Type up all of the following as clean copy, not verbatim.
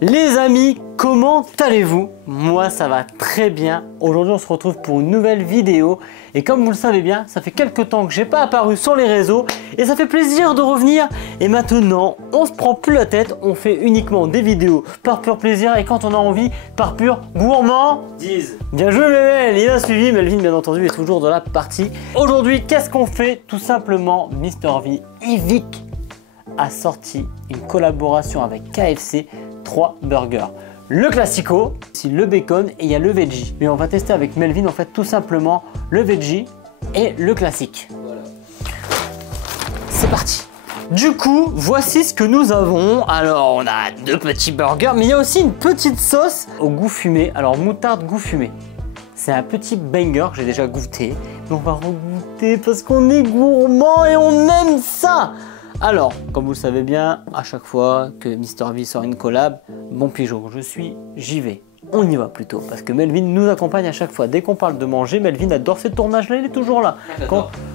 Les amis, comment allez-vous? Moi ça va très bien. Aujourd'hui on se retrouve pour une nouvelle vidéo et comme vous le savez bien, ça fait quelques temps que j'ai pas apparu sur les réseaux et ça fait plaisir de revenir. Et maintenant on se prend plus la tête, on fait uniquement des vidéos par pur plaisir et quand on a envie par pur gourmandise. Bien joué Melvin, il a suivi. Melvin bien entendu est toujours dans la partie. Aujourd'hui qu'est-ce qu'on fait? Tout simplement Mr V Yvick a sorti une collaboration avec KFC. 3 burgers. Le classico, c'est le bacon et il y a le veggie. Mais on va tester avec Melvin en fait tout simplement le veggie et le classique. Voilà. C'est parti. Du coup, voici ce que nous avons. Alors, on a 2 petits burgers, mais il y a aussi une petite sauce au goût fumé. Alors, moutarde goût fumé. C'est un petit banger que j'ai déjà goûté. Mais on va regoûter parce qu'on est gourmand et on aime ça. Alors, comme vous le savez bien, à chaque fois que Mr V sort une collab, bon pigeon, j'y vais. On y va plutôt, parce que Melvin nous accompagne à chaque fois. Dès qu'on parle de manger, Melvin adore ces tournages-là, il est toujours là.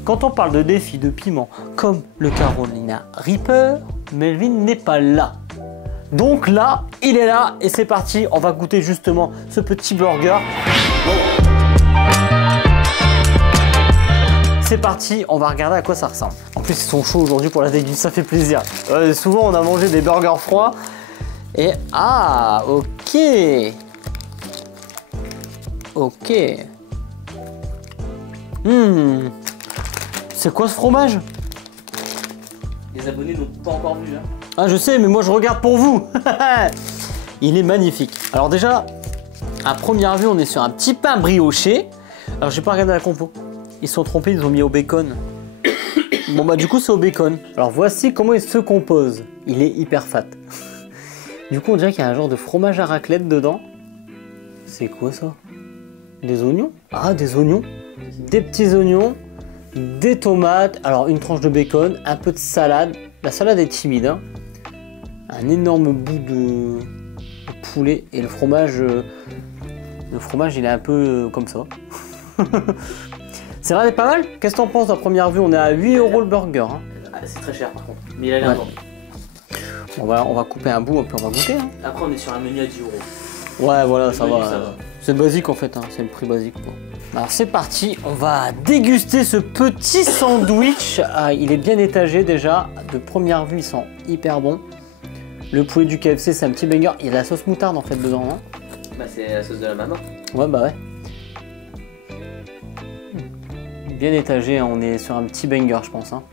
Quand on parle de défis de piment, comme le Carolina Reaper, Melvin n'est pas là. Donc là, il est là, et c'est parti, on va goûter justement ce petit burger. C'est parti, on va regarder à quoi ça ressemble. En plus, ils sont chauds aujourd'hui pour la dégustation, ça fait plaisir. Souvent, on a mangé des burgers froids. Et ah, ok. Ok. C'est quoi ce fromage? Les abonnés n'ont pas encore vu là. Ah, je sais, mais moi je regarde pour vous. Il est magnifique. Alors déjà, à première vue, on est sur un petit pain brioché. Alors, j'ai pas regardé la compo. Ils se sont trompés, ils ont mis au bacon. Bon bah du coup c'est au bacon. Alors voici comment il se compose. Il est hyper fat. Du coup on dirait qu'il y a un genre de fromage à raclette dedans. C'est quoi ça? Des oignons? Ah des oignons. Des petits oignons. Des tomates. Alors une tranche de bacon. Un peu de salade. La salade est timide hein. Un énorme bout de poulet. Et le fromage il est un peu comme ça. C'est vrai, pas mal. Qu'est-ce que t'en penses à première vue? On est à 8 € le burger. Hein. Ah, c'est très cher par contre. Mais il a l'air bon. On va couper un bout et puis on va goûter. Hein. Après, on est sur un menu à 10 €. Ouais, voilà, ça va. C'est basique en fait. Hein. C'est le prix basique. Quoi. Alors c'est parti. On va déguster ce petit sandwich. Ah, il est bien étagé déjà. De première vue, il sent hyper bon. Le poulet du KFC, c'est un petit banger. Il y a de la sauce moutarde en fait dedans. Hein. Bah, c'est la sauce de la maman. Ouais, bah ouais. Bien étagé, hein. On est sur un petit banger je pense. Hein.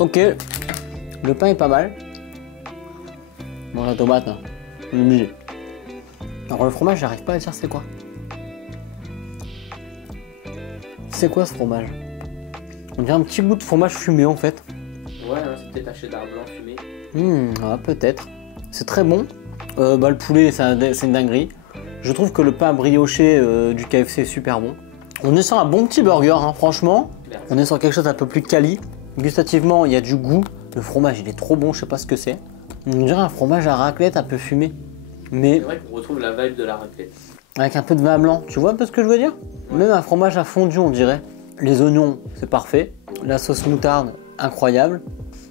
Ok, le pain est pas mal. Bon la tomate, hein. On est obligé. Alors le fromage, j'arrive pas à dire c'est quoi. C'est quoi ce fromage? On dirait un petit bout de fromage fumé en fait. Ouais, hein, c'est peut-être un cheddar blanc fumé. Ah, peut-être. C'est très bon. Le poulet, c'est une dinguerie. Je trouve que le pain brioché du KFC est super bon. On est sur un bon petit burger, hein, franchement. Merci. On est sur quelque chose d'un peu plus quali. Gustativement, il y a du goût. Le fromage, il est trop bon, je sais pas ce que c'est. On dirait un fromage à raclette un peu fumé. Mais c'est vrai qu'on retrouve la vibe de la raclette. Avec un peu de vin blanc. Tu vois un peu ce que je veux dire? Ouais. Même un fromage à fondu, on dirait. Les oignons, c'est parfait. La sauce moutarde, incroyable.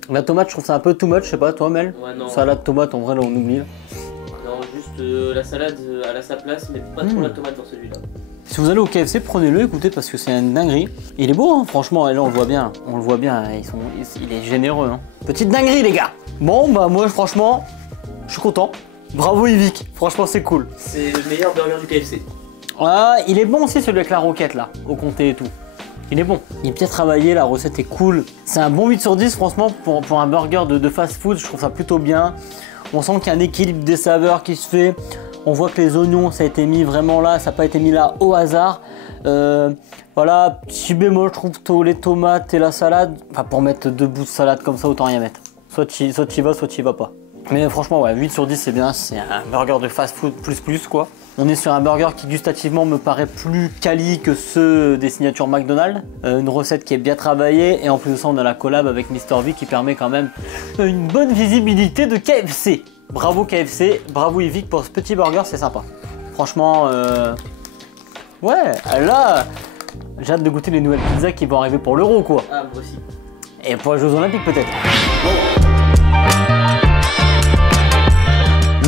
La tomate, je trouve ça un peu too much, je sais pas, toi Mel? Ouais, non. Salade tomate, en vrai, là, on oublie. Non, juste la salade elle a sa place, mais pas trop la tomate dans celui-là. Si vous allez au KFC, prenez-le, écoutez, parce que c'est une dinguerie. Il est beau, hein, franchement, et là, on le voit bien. Il est généreux. Hein. Petite dinguerie, les gars. Bon, bah, moi, franchement, je suis content. Bravo, Yvick. Franchement, c'est cool. C'est le meilleur burger du KFC. Ah, il est bon aussi, celui avec la roquette, là, au comté et tout. Il est bon, il est bien travaillé, la recette est cool. C'est un bon 8 sur 10 franchement pour un burger de fast food, je trouve ça plutôt bien. On sent qu'il y a un équilibre des saveurs qui se fait. On voit que les oignons, ça a été mis vraiment là, ça n'a pas été mis là au hasard. Voilà, petit bémol, je trouve les tomates et la salade. Enfin, pour mettre 2 bouts de salade comme ça, autant rien mettre. Soit tu y vas, soit tu y vas pas. Mais franchement, ouais, 8 sur 10 c'est bien, c'est un burger de fast food plus quoi. On est sur un burger qui gustativement me paraît plus quali que ceux des signatures McDonald's. Une recette qui est bien travaillée et en plus de ça on a la collab avec Mr V qui permet quand même une bonne visibilité de KFC. Bravo KFC, bravo Yvick pour ce petit burger, c'est sympa. Franchement, ouais, là, J'ai hâte de goûter les nouvelles pizzas qui vont arriver pour l'Euro quoi. Ah moi aussi. Et pour les Jeux Olympiques peut-être.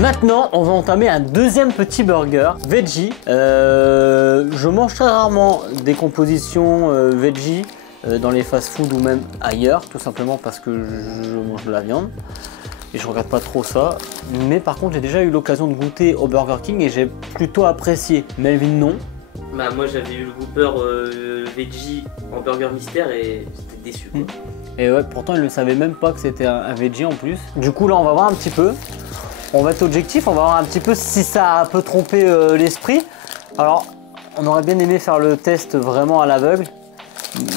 Maintenant, on va entamer un deuxième petit burger veggie. Je mange très rarement des compositions veggie dans les fast-food ou même ailleurs, tout simplement parce que je mange de la viande et je regarde pas trop ça. Mais par contre, j'ai déjà eu l'occasion de goûter au Burger King et j'ai plutôt apprécié. Melvin, non? Bah moi j'avais eu le Whopper veggie en burger mystère et j'étais déçu quoi. Et ouais, pourtant il ne savait même pas que c'était un veggie en plus. Du coup là on va voir un petit peu. On va être objectif, on va voir un petit peu si ça peut tromper l'esprit. Alors on aurait bien aimé faire le test vraiment à l'aveugle.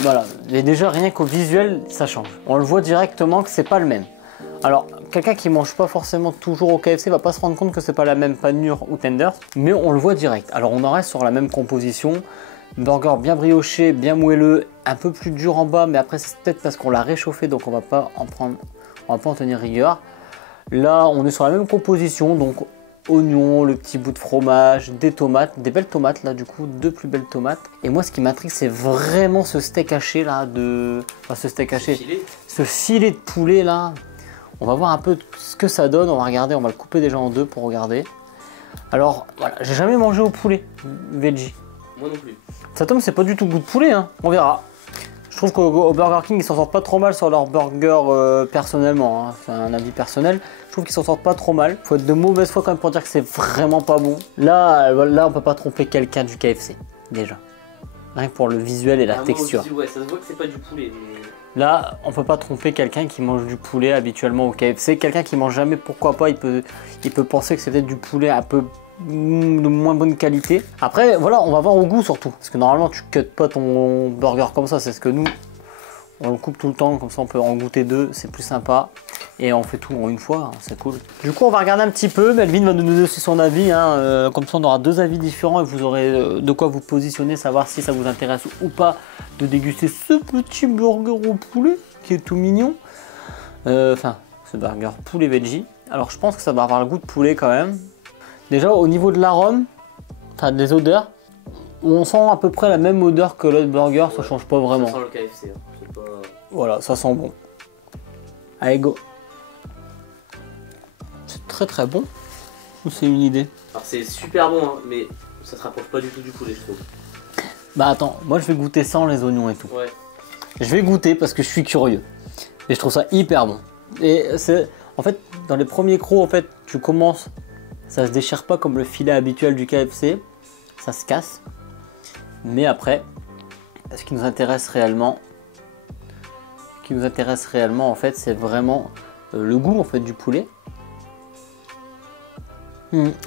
Voilà, et déjà rien qu'au visuel ça change. On le voit directement que c'est pas le même. Alors, quelqu'un qui mange pas forcément toujours au KFC va pas se rendre compte que c'est pas la même panure ou tenders, mais on le voit direct. Alors, on en reste sur la même composition. Burger bien brioché, bien moelleux, un peu plus dur en bas, mais après c'est peut-être parce qu'on l'a réchauffé, donc on va pas en tenir rigueur. Là, on est sur la même composition, donc oignons, le petit bout de fromage, des tomates, des belles tomates là du coup, deux plus belles tomates. Et moi ce qui m'intrigue c'est vraiment ce steak haché là ce filet de poulet là. On va voir un peu ce que ça donne, on va regarder, on va le couper déjà en deux pour regarder. Alors voilà, j'ai jamais mangé au poulet veggie. Moi non plus. Ça tombe, c'est pas du tout goût de poulet, hein. On verra. Je trouve qu'au Burger King ils s'en sortent pas trop mal sur leur burger personnellement, hein. C'est un avis personnel. Je trouve qu'ils s'en sortent pas trop mal. Faut être de mauvaise foi quand même pour dire que c'est vraiment pas bon. Là on peut pas tromper quelqu'un du KFC déjà. Rien que pour le visuel et la texture. Ouais, ça se voit que c'est pas du poulet. Mais... Là, on peut pas tromper quelqu'un qui mange du poulet habituellement au KFC. Quelqu'un qui mange jamais, pourquoi pas, il peut penser que c'est peut-être du poulet un peu de moins bonne qualité. Après, voilà, on va voir au goût surtout. Parce que normalement, tu cuts pas ton burger comme ça. C'est ce que nous, on le coupe tout le temps. Comme ça, on peut en goûter deux. C'est plus sympa. Et on fait tout en une fois. Hein, c'est cool. Du coup, on va regarder un petit peu. Melvin va nous donner aussi son avis. Hein, comme ça, on aura deux avis différents. Et vous aurez de quoi vous positionner. Savoir si ça vous intéresse ou pas de déguster ce petit burger au poulet. Qui est tout mignon. Enfin, ce burger poulet veggie. Alors, je pense que ça va avoir le goût de poulet quand même. Déjà au niveau de l'arôme, enfin des odeurs, on sent à peu près la même odeur que l'autre burger, ça change pas vraiment. Ça sent le KFC, hein. Pas... Voilà, ça sent bon. Allez go. C'est très très bon. Ou c'est une idée? Alors c'est super bon, hein, mais ça se rapproche pas du tout du poulet je trouve. Bah attends, moi je vais goûter sans les oignons et tout. Ouais. Je vais goûter parce que je suis curieux. Et je trouve ça hyper bon. Et c'est en fait dans les premiers crocs en fait tu commences. Ça se déchire pas comme le filet habituel du KFC, ça se casse. Mais après, ce qui nous intéresse réellement, en fait, c'est vraiment le goût en fait du poulet.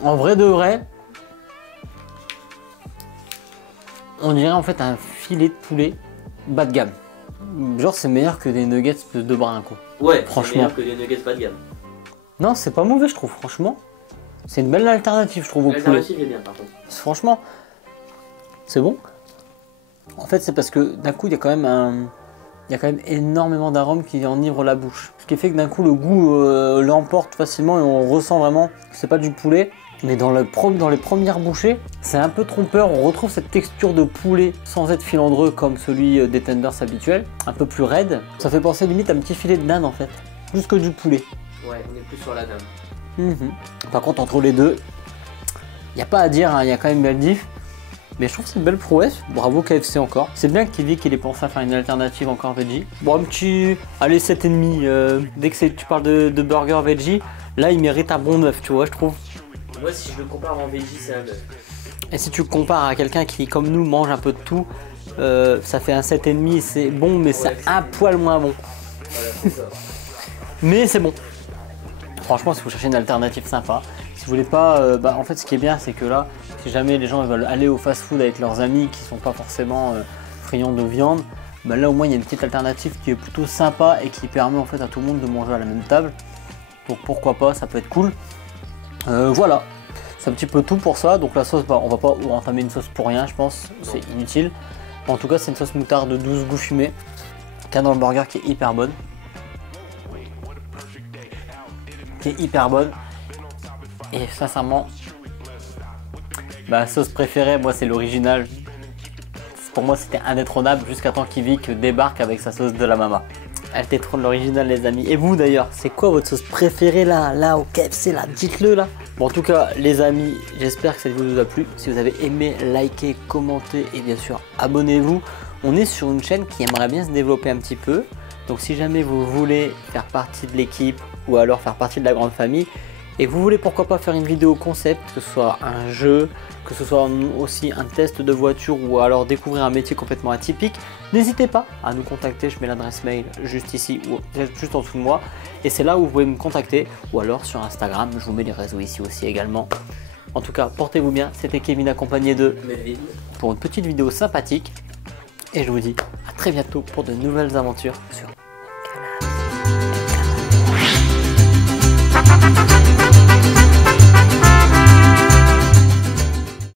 En vrai de vrai, on dirait en fait un filet de poulet bas de gamme. Genre c'est meilleur que des nuggets de brin quoi. Ouais, franchement. C'est meilleur que des nuggets bas de gamme. Non, c'est pas mauvais je trouve, franchement. C'est une belle alternative, je trouve, au poulet. L'alternative est bien, par contre. Franchement, c'est bon. En fait, c'est parce que d'un coup, il y a quand même énormément d'arômes qui enivrent la bouche. Ce qui fait que d'un coup, le goût l'emporte facilement et on ressent vraiment que c'est pas du poulet. Mais dans les premières bouchées, c'est un peu trompeur. On retrouve cette texture de poulet sans être filandreux comme celui des tenders habituels. Un peu plus raide. Ça fait penser limite à un petit filet de dinde en fait. Plus que du poulet. Ouais, on est plus sur la dinde. Par contre entre les deux, il n'y a pas à dire, il y a quand même une belle diff. Mais je trouve que c'est une belle prouesse, bravo KFC encore. C'est bien qu'il dit qu'il est pensé à faire une alternative encore veggie. Bon un petit, allez 7,5, dès que tu parles de burger veggie, là il mérite un bon 9 tu vois je trouve. Moi si je le compare en veggie c'est un 9. Et si tu le compares à quelqu'un qui comme nous mange un peu de tout, ça fait un 7,5, c'est bon mais c'est un poil moins bon. Voilà, c'est ça. Mais c'est bon. Franchement, si vous cherchez une alternative sympa, si vous voulez pas, en fait, ce qui est bien, c'est que là, si jamais les gens veulent aller au fast-food avec leurs amis qui sont pas forcément friands de viande, bah là au moins il y a une petite alternative qui est plutôt sympa et qui permet en fait à tout le monde de manger à la même table. Donc pourquoi pas, ça peut être cool. Voilà, c'est un petit peu tout pour ça. Donc la sauce, on va pas entamer une sauce pour rien, je pense, c'est inutile. En tout cas, c'est une sauce moutarde de 12 goûts fumés qu'il y a dans le burger qui est hyper bonne. Et sincèrement ma sauce préférée moi c'est l'original, Pour moi, c'était indétrônable jusqu'à temps qu'Yvick débarque avec sa sauce de la mama. Elle détrône l'original, les amis. Et vous d'ailleurs, c'est quoi votre sauce préférée là au KFC là? Dites-le là. Bon, en tout cas, les amis, j'espère que cette vidéo vous a plu. Si vous avez aimé, likez, commentez et bien sûr, abonnez-vous. On est sur une chaîne qui aimerait bien se développer un petit peu. Donc si jamais vous voulez faire partie de l'équipe ou alors faire partie de la grande famille et que vous voulez pourquoi pas faire une vidéo concept, que ce soit un jeu, que ce soit aussi un test de voiture ou alors découvrir un métier complètement atypique, n'hésitez pas à nous contacter. Je mets l'adresse mail juste ici ou juste en dessous de moi et c'est là où vous pouvez me contacter ou alors sur Instagram. Je vous mets les réseaux ici aussi également. En tout cas, portez-vous bien. C'était Kevin accompagné de Melvin pour une petite vidéo sympathique et je vous dis à très bientôt pour de nouvelles aventures sur